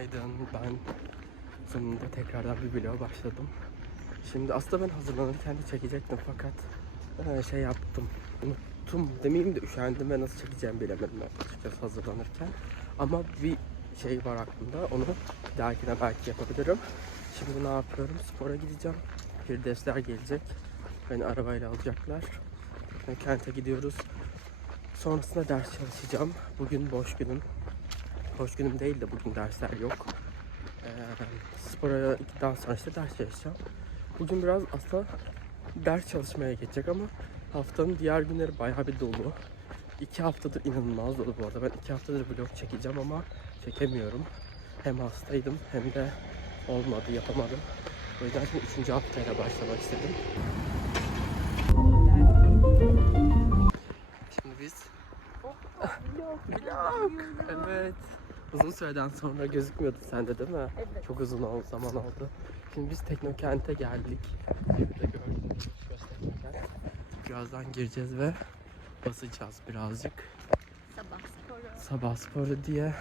Günaydın. Ben sonunda tekrardan bir vloga başladım. Şimdi aslında ben hazırlanırken de çekecektim fakat eee, şey yaptım. Unuttum demeyeyim de üşendim ve nasıl çekeceğimi bilemedim açıkçası hazırlanırken. Ama bir şey var aklımda. Onu bir dahakine belki yapabilirim. Şimdi ne yapıyorum? Spora gideceğim. Bir dersler gelecek. Beni arabayla alacaklar. Kente gidiyoruz. Sonrasında ders çalışacağım. Bugün boş günüm. Boş günüm değil de bugün dersler yok. Ee, spora gittikten sonra işte ders çalışacağım. Bugün biraz aslında ders çalışmaya geçecek ama haftanın diğer günleri bayağı bir dolu. İki haftadır inanılmaz dolu bu arada. Ben iki haftadır vlog çekeceğim ama çekemiyorum. Hem hastaydım hem de olmadı, yapamadım. O yüzden şimdi üçüncü haftayla başlamak istedim. Şimdi biz Vlog. Evet. Uzun süreden sonra gözükmüyordu sende değil mi? Evet. Çok uzun oldu, zaman oldu. Şimdi biz Teknokent'e geldik. Burada gördüğünüz Teknokent. Birazdan gireceğiz ve basacağız birazcık. Sabah sporu. Sabah sporu diye.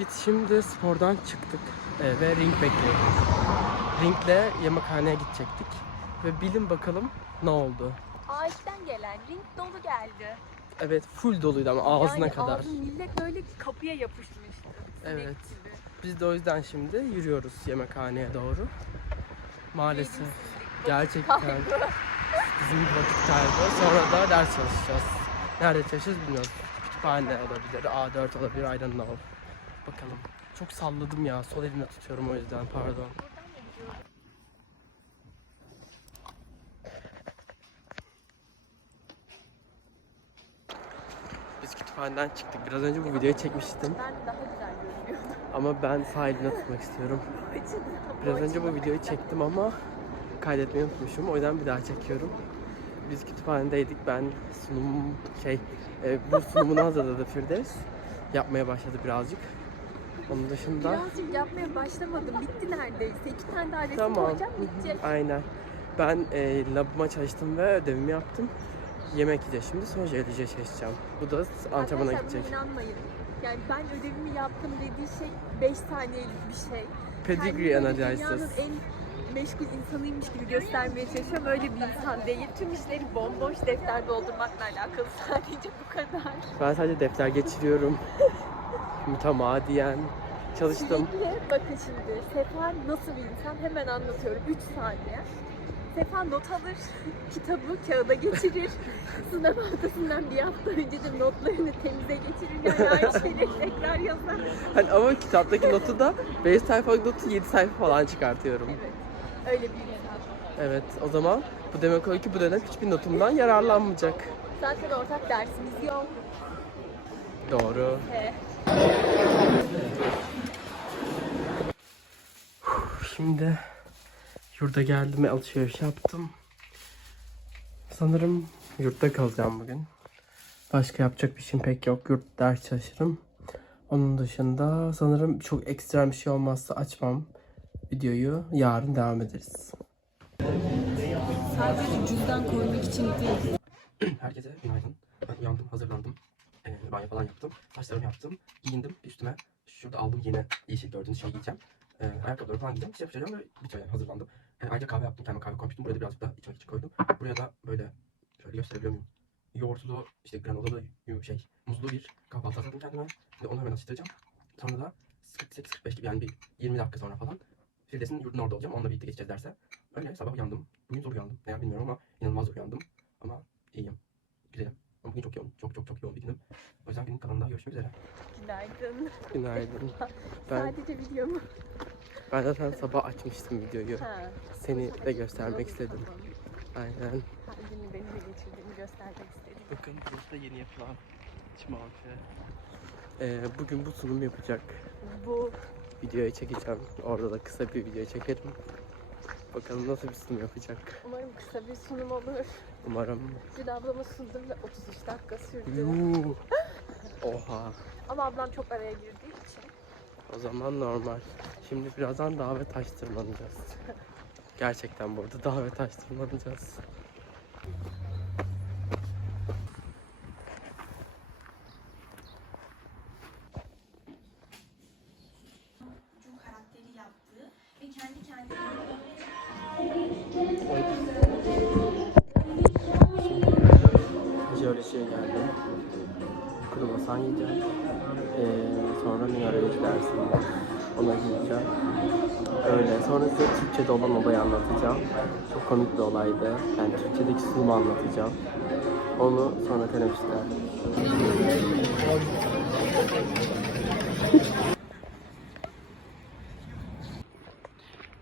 Biz şimdi spordan çıktık ve ring bekliyoruz. Ringle yemekhaneye gidecektik. Ve bilin bakalım ne oldu. Ağaçtan gelen ring dolu geldi. Evet full doluydu ama ağzına yani kadar. Ağzı millet böyle kapıya yapışmıştı. Evet. gibi. Biz de o yüzden şimdi yürüyoruz yemekhaneye doğru. Maalesef gerçekten bizim vakit kaybı. Sonra da ders çalışacağız. Nerede çalışacağız bilmiyoruz. Kütüphane olabilir, A4 olabilir, I don't know. Bakalım. Çok salladım ya. Sol elimle tutuyorum o yüzden pardon. Buradan da gidiyoruz. Biz kütüphaneden çıktık. Biraz önce bu videoyu çekmiştim. Ben daha güzel görünüyordum. Ama ben elimle tutmak istiyorum. Biraz önce bu videoyu çektim ama kaydetmeyi unutmuşum. O yüzden bir daha çekiyorum. Biz kütüphanedeydik. Ben sunum şey e, bu sunumunu hazırladı Firdevs. Yapmaya başladı birazcık. Onun dışında Birazcık yapmaya başlamadım. Bitti neredeyse. İki tane daha resim Tamam. koyacağım. Bitecek. aynen. Ben e, labıma çalıştım ve ödevimi yaptım. Yemek yiyeceğiz şimdi sonra jeolojiye çalışacağım. Bu da antrenmana Arkadaşlar gidecek. inanmayın. Yani ben ödevimi yaptım dediği şey 5 saniyelik bir şey. Pedigree Kendimi böyle analysis. En meşgul insanıymış gibi göstermeye çalışıyorum. Öyle bir insan değil. Tüm işleri bomboş defter doldurmakla alakalı sadece bu kadar. Ben sadece defter geçiriyorum. Mütemadiyen çalıştım. Sürekli bakın şimdi Sefa nasıl bir insan hemen anlatıyorum. 3 saniye. Sefa not alır, kitabı kağıda geçirir. Sınav haftasından bir hafta önce de notlarını temize geçirir. Yani aynı şeyleri tekrar yazar. Hani ama kitaptaki notu da 5 sayfalık notu 7 sayfa falan çıkartıyorum. Evet. Öyle bir insan. Evet o zaman bu demek oluyor ki bu dönem hiçbir notumdan yararlanmayacak. Zaten ortak dersimiz yok. Doğru. He. Şimdi yurda geldim ve alışveriş yaptım. Sanırım yurtta kalacağım bugün. Başka yapacak bir şeyim pek yok. Yurt ders çalışırım. Onun dışında sanırım çok ekstrem bir şey olmazsa açmam videoyu. Yarın devam ederiz. Sadece cüzdan koymak için değil. Herkese günaydın. Ben uyandım, hazırlandım. Ee, banyo falan yaptım. Saçlarımı yaptım. Giyindim üstüme. Şurada aldığım yine yeşil gördüğünüz şeyi giyeceğim. Ee, ayakkabıları falan giyeceğim. Şey yapacağım ve bitiyor yani hazırlandım. Ee, ayrıca kahve yaptım. Kendime kahve koymuştum. Buraya da birazcık daha içmek için koydum. Buraya da böyle şöyle gösterebiliyor muyum? Yoğurtlu, işte granolalı şey, muzlu bir kahvaltı hazırladım kendime. Şimdi onu hemen atıştıracağım. Sonra da 48-45 gibi yani bir 20 dakika sonra falan Firdevs'in yurdun orada olacağım. Onunla birlikte geçeceğiz derse. Öyle sabah uyandım. Bugün zor uyandım. Neden bilmiyorum ama inanılmaz zor uyandım. Ama iyiyim. Güzelim. Ama bugün çok yoğun. Çok çok çok yoğun bir günüm. O yüzden günün kalanında görüşmek üzere. Günaydın. Günaydın. Ben, Sadece videomu. Ben zaten sabah açmıştım videoyu. Ha. Seni de göstermek istedim. Aynen. Kendini benimle geçirdiğini göstermek istedim. Bakın burası da yeni yapılan çim ağacı. Ee, bugün bu sunum yapacak. Bu Videoyu çekeceğim. Orada da kısa bir video çekerim. Bakalım nasıl bir sunum yapacak. umarım kısa bir sunum olur. Umarım. Dün ablama sundum ve 33 dakika sürdü. Yuh. Oha. Ama ablam çok araya girdiği için. O zaman normal. Şimdi birazdan dağ ve taş tırmanacağız. Gerçekten bu arada dağ ve taş tırmanacağız. Ona gideceğim. Öyle. Sonra size Türkçe'de olan olayı anlatacağım. Çok komik bir olaydı. Yani Türkçedeki sunumu anlatacağım. Onu sonra teneffüste.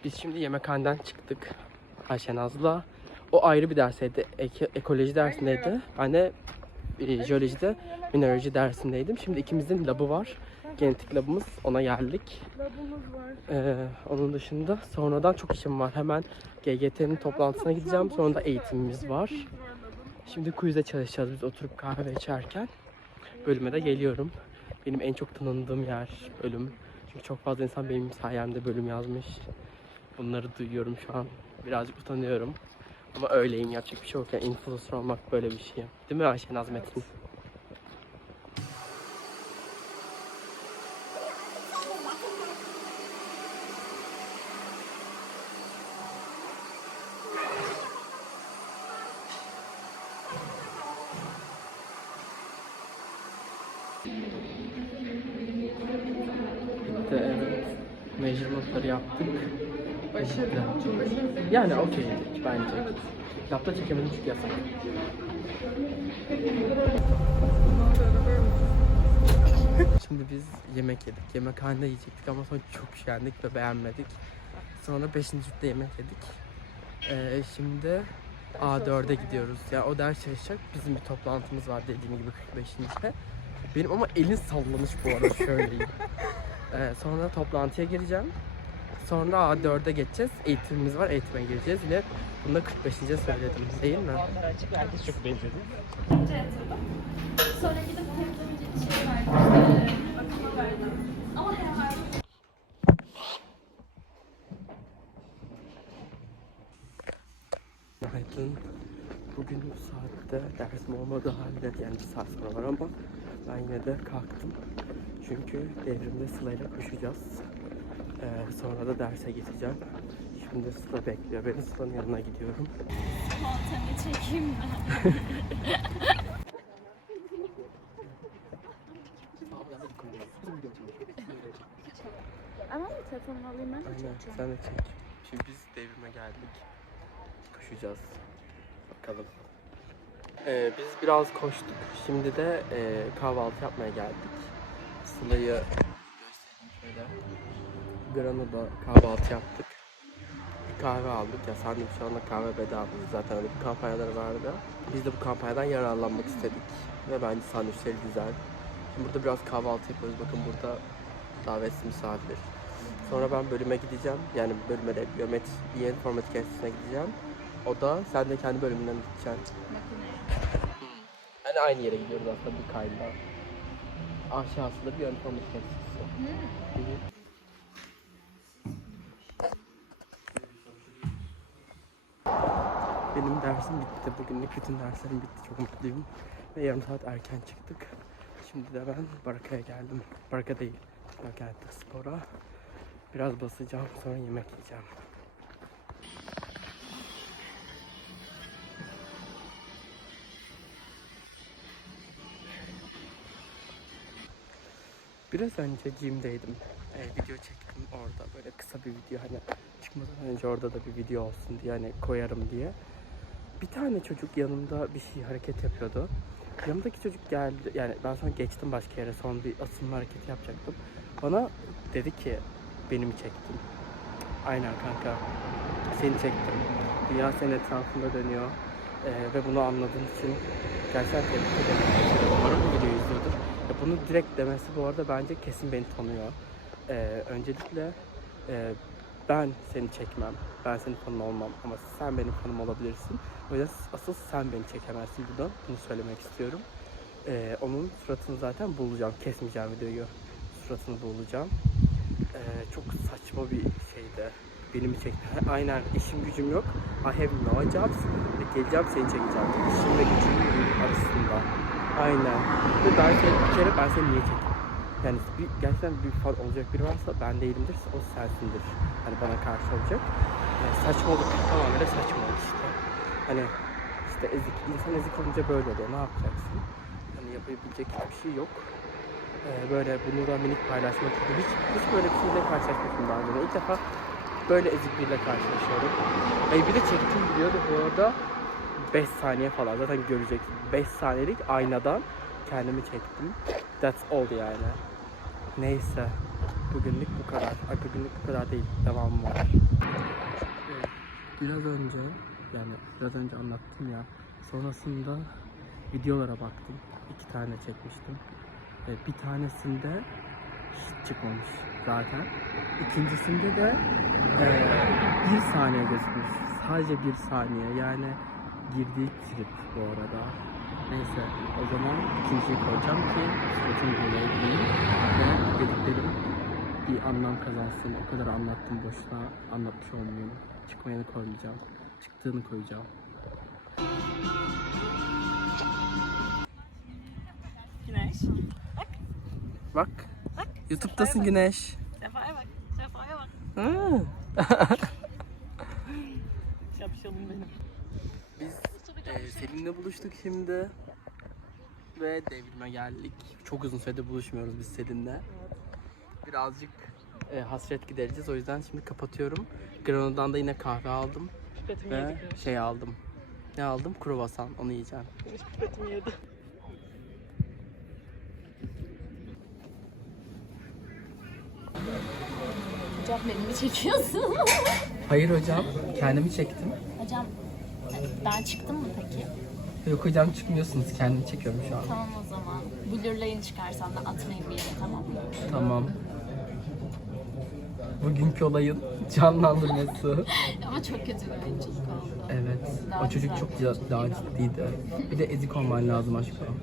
Biz şimdi yemekhaneden çıktık Ayşe Naz'la. O ayrı bir derseydi. Eke- ekoloji dersindeydi. De e, jeolojide mineraloji dersindeydim. Şimdi ikimizin labı var. Genetik labımız. Ona geldik. Labımız var. Ee, onun dışında sonradan çok işim var. Hemen GGT'nin toplantısına gideceğim. Sonra da eğitimimiz var. Şimdi quiz'e çalışacağız biz oturup kahve içerken. Bölüme de geliyorum. Benim en çok tanındığım yer bölüm. Çünkü çok fazla insan benim sayemde bölüm yazmış. Bunları duyuyorum şu an. Birazcık utanıyorum. Ama öyleyim yapacak bir şey yok. Yani influencer olmak böyle bir şey. Değil mi Ayşe evet. Measurement'ları yaptık. Başarılı. Çok başarılı. Yani okeydik bence. Lapta çekemedim çünkü yasak. Şimdi biz yemek yedik. Yemekhanede yiyecektik ama sonra çok üşendik ve beğenmedik. Sonra 5. de yemek yedik. Ee, şimdi A4'e gidiyoruz. Ya o ders çalışacak. Bizim bir toplantımız var dediğim gibi 45. Benim ama elim sallamış bu arada şöyleyim. Ee, sonra toplantıya gireceğim. Sonra A4'e geçeceğiz. Eğitimimiz var. Eğitime gireceğiz. Yine bunu da 45. söyledim. Değil mi? Herkes çok benzedi. önce yatırdım. Sonra gidip temizlemeci şey verdim. İşte bakıma verdim. Ama herhalde Günaydın. Bugün bu saatte dersim olmadığı halde yani bir saat sonra var ama ben yine de kalktım. Çünkü devrimde Sıla'yla koşacağız. Ee, sonra da derse geçeceğim. Şimdi Sıla bekliyor. Ben Sıla'nın yanına gidiyorum. spontane çekeyim mi? Ama telefonumu alayım ben. Aynen sen de çek. Şimdi biz devrime geldik. Koşacağız. Bakalım. Ee, biz biraz koştuk. Şimdi de e, kahvaltı yapmaya geldik. Sıla'yı göstereyim şöyle. Granada kahvaltı yaptık. Bir kahve aldık ya sandviç alana kahve bedava zaten öyle bir kampanyaları vardı. Biz de bu kampanyadan yararlanmak istedik. Ve bence sandviçleri güzel. Şimdi burada biraz kahvaltı yapıyoruz. Bakın burada davetsiz misafir. Sonra ben bölüme gideceğim. Yani bölüme de biyometri, biyoinformatik enstitüsüne gideceğim. O da sen de kendi bölümünden gideceksin. Yani aynı yere gidiyoruz aslında bir kayda. Aşağısı da biyoinformatik enstitüsü. Hı hı. Benim dersim bitti. Bugünlük bütün derslerim bitti. Çok mutluyum. Ve yarım saat erken çıktık. Şimdi de ben Baraka'ya geldim. Baraka değil. Baraka'ya spora. Biraz basacağım sonra yemek yiyeceğim. Biraz önce gym'deydim. Ee, video çektim orada böyle kısa bir video hani çıkmadan önce orada da bir video olsun diye hani koyarım diye. Bir tane çocuk yanımda bir şey hareket yapıyordu. Yanımdaki çocuk geldi yani ben sonra geçtim başka yere son bir asılma hareketi yapacaktım. Bana dedi ki beni mi çektin? Aynen kanka. Seni çektim. Dünya senin etrafında dönüyor. Ee, ve bunu anladığın için gerçekten tebrik ederim. Umarım bu videoyu izliyordur. Ya bunu direkt demesi bu arada bence kesin beni tanıyor. Ee, öncelikle e, ben seni çekmem. Ben senin fanın olmam ama sen benim fanım olabilirsin. O asıl sen beni çekemezsin buradan. Bunu söylemek istiyorum. Ee, onun suratını zaten bulacağım. Kesmeyeceğim videoyu. Suratını bulacağım. Ee, çok saçma bir şeydi. Beni mi çekti? Aynen işim gücüm yok. I have no jobs. Ve geleceğim seni çekeceğim. İşim ve gücüm arasında. Aynen. Ve ben seni, bir kere ben seni niye çekeyim? Yani bir, gerçekten bir fan olacak biri varsa ben değilimdir, o sensindir. Hani bana karşı olacak. Yani saçmalık, tamamıyla saçmalık işte. Hani işte ezik, insan ezik olunca böyle oluyor. Ne yapacaksın? Hani yapabilecek hiçbir şey yok. Ee, böyle bunu da minik paylaşmak gibi. Hiç, hiç böyle bir şeyle karşılaşmadım daha önce. İlk defa böyle ezik biriyle karşılaşıyorum. Ee, bir de çektiğim videoda bu arada 5 saniye falan zaten göreceksin. 5 saniyelik aynadan kendimi çektim. That's all yani. Neyse. Bugünlük bu kadar. Ay bugünlük bu kadar değil. Devamı var. Biraz önce yani biraz önce anlattım ya. Sonrasında videolara baktım. İki tane çekmiştim. Ve bir tanesinde hiç çıkmamış zaten. İkincisinde de eee, bir saniye gözükmüş. Sadece bir saniye yani girdiği trip bu arada. Neyse o zaman ikinciyi koyacağım ki suratını dinleyebileyim ve dediklerim bir anlam kazansın. O kadar anlattım boşuna anlatmış olmayayım. Çıkmayanı koymayacağım. Çıktığını koyacağım. Güneş. Bak. YouTube'dasın Güneş. Sefa'ya bak. Sefa'ya bak. Şapşalım benim. Biz e, Selin'le buluştuk şimdi. Ve devrime geldik. Çok uzun süredir buluşmuyoruz biz Selin'le. Birazcık e, hasret gidereceğiz. O yüzden şimdi kapatıyorum. Granoda'dan da yine kahve aldım. Pipetimi Ve yedi Güneş. şey aldım. Ne aldım? Kruvasan. Onu yiyeceğim. Güneş pipetimi yedi. Hocam beni mi çekiyorsun? Hayır hocam. Kendimi çektim. Hocam ben çıktım mı peki? Yok hocam çıkmıyorsunuz. Kendimi çekiyorum şu an. Tamam o zaman. Blurlayın çıkarsan da atmayın bir yere tamam mı? Tamam. Bugünkü olayın canlandırması. Ama çok kötü bir oyunculuk oldu. Evet. Daha o çocuk güzel. çok cid- daha ciddiydi. Bir de ezik olman lazım aşkım.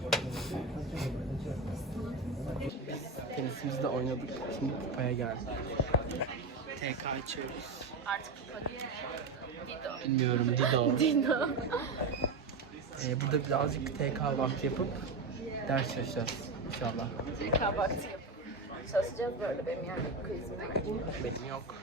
Tenisimizi de oynadık. Şimdi kupaya geldik. TK içiyoruz. Artık kupa değil mi? Bilmiyorum Dido. Dino. Ee, burada birazcık TK vakti yapıp ders çalışacağız inşallah. Kahvaltı yapıp çalışacağız böyle benim yani quizime. Benim yok.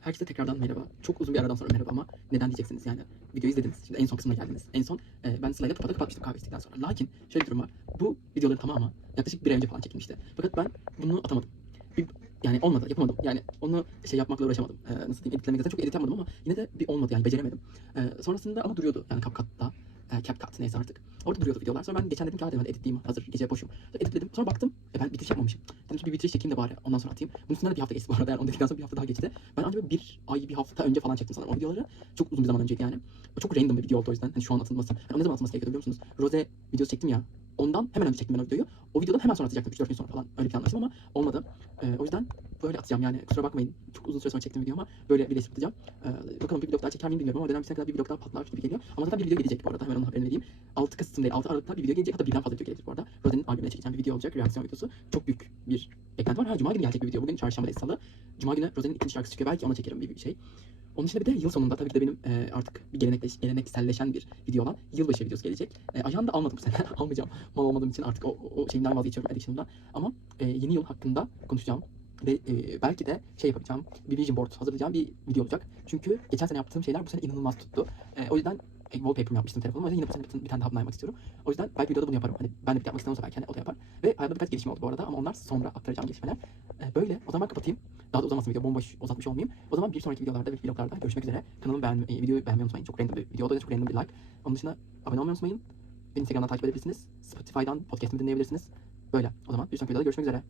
Herkese tekrardan merhaba. Çok uzun bir aradan sonra merhaba ama neden diyeceksiniz yani. Videoyu izlediniz. Şimdi en son kısmına geldiniz. En son e, ben Sıla'yla topada kapatmıştım kahve içtikten sonra. Lakin şöyle bir durum var. Bu videoların tamamı yaklaşık bir ay önce falan çekilmişti. Fakat ben bunu atamadım. Bir, yani olmadı, yapamadım. Yani onu şey yapmakla uğraşamadım. E, nasıl diyeyim, editlemek zaten çok edit ama yine de bir olmadı yani beceremedim. E, sonrasında ama duruyordu yani CapCut'ta. E, CapCut neyse artık. Orada duruyordu videolar. Sonra ben geçen dedim ki hadi hadi editleyeyim hazır gece boşum. Sonra editledim. Sonra baktım e, ben bitiriş yapmamışım. Dedim ki bir bitiriş çekeyim de bari ondan sonra atayım. Bunun üstünden de bir hafta geçti bu arada yani onu sonra bir hafta daha geçti. Ben ancak bir ay bir hafta önce falan çektim sanırım o videoları. Çok uzun bir zaman önceydi yani. Çok random bir video oldu o yüzden. Hani şu an atılması. Yani o ne zaman atılması gerekiyordu biliyor musunuz? Rose videosu çektim ya. Ondan hemen önce çektim ben o videoyu. O videodan hemen sonra atacaktım 3-4 gün sonra falan. Öyle planlamıştım ama olmadı. Ee, o yüzden böyle atacağım yani. Kusura bakmayın. Çok uzun süre sonra çektim video ama böyle birleşip atacağım. Ee, bakalım bir vlog daha çeker miyim bilmiyorum ama dönem bitene kadar bir vlog daha patlar gibi geliyor. Ama zaten bir video gelecek bu arada. Hemen onun haberini vereyim. 6 Kasım değil 6 Aralık'ta bir video gelecek. Hatta birden fazla video gelecek bu arada. Rose'nin albümüne çekeceğim bir video olacak. Reaksiyon videosu. Çok büyük bir beklenti var. Ha Cuma günü gelecek bir video. Bugün çarşamba değil salı. Cuma günü Rose'nin ikinci şarkısı çıkıyor. Belki ona çekerim bir şey. Onun dışında bir de yıl sonunda tabii ki de benim e, artık bir gelenekleş, gelenekselleşen bir video olan yılbaşı videosu gelecek. E, ajanda almadım bu sene. Almayacağım. Mal olmadığım için artık o, o şeyimden vazgeçiyorum edition'ımdan. Ama e, yeni yıl hakkında konuşacağım. Ve e, belki de şey yapacağım. Bir vision board hazırlayacağım bir video olacak. Çünkü geçen sene yaptığım şeyler bu sene inanılmaz tuttu. E, o yüzden wallpaper yapmıştım telefonuma. O yüzden yine bir, bir tane daha yapmak istiyorum. O yüzden belki videoda bunu yaparım. Hani ben de bir yapmak istemem belki hani o da yapar. Ve hayatımda birkaç gelişme oldu bu arada ama onlar sonra aktaracağım gelişmeler. E, böyle o zaman kapatayım. Daha da uzamasın video bomboş uzatmış olmayayım. O zaman bir sonraki videolarda ve vloglarda görüşmek üzere. Kanalımı beğen, e, videoyu beğenmeyi unutmayın. Çok random bir video oldu. Çok random bir like. Onun dışında abone olmayı unutmayın. Beni Instagram'dan takip edebilirsiniz. Spotify'dan podcast'imi dinleyebilirsiniz. Böyle. O zaman bir sonraki videoda görüşmek üzere.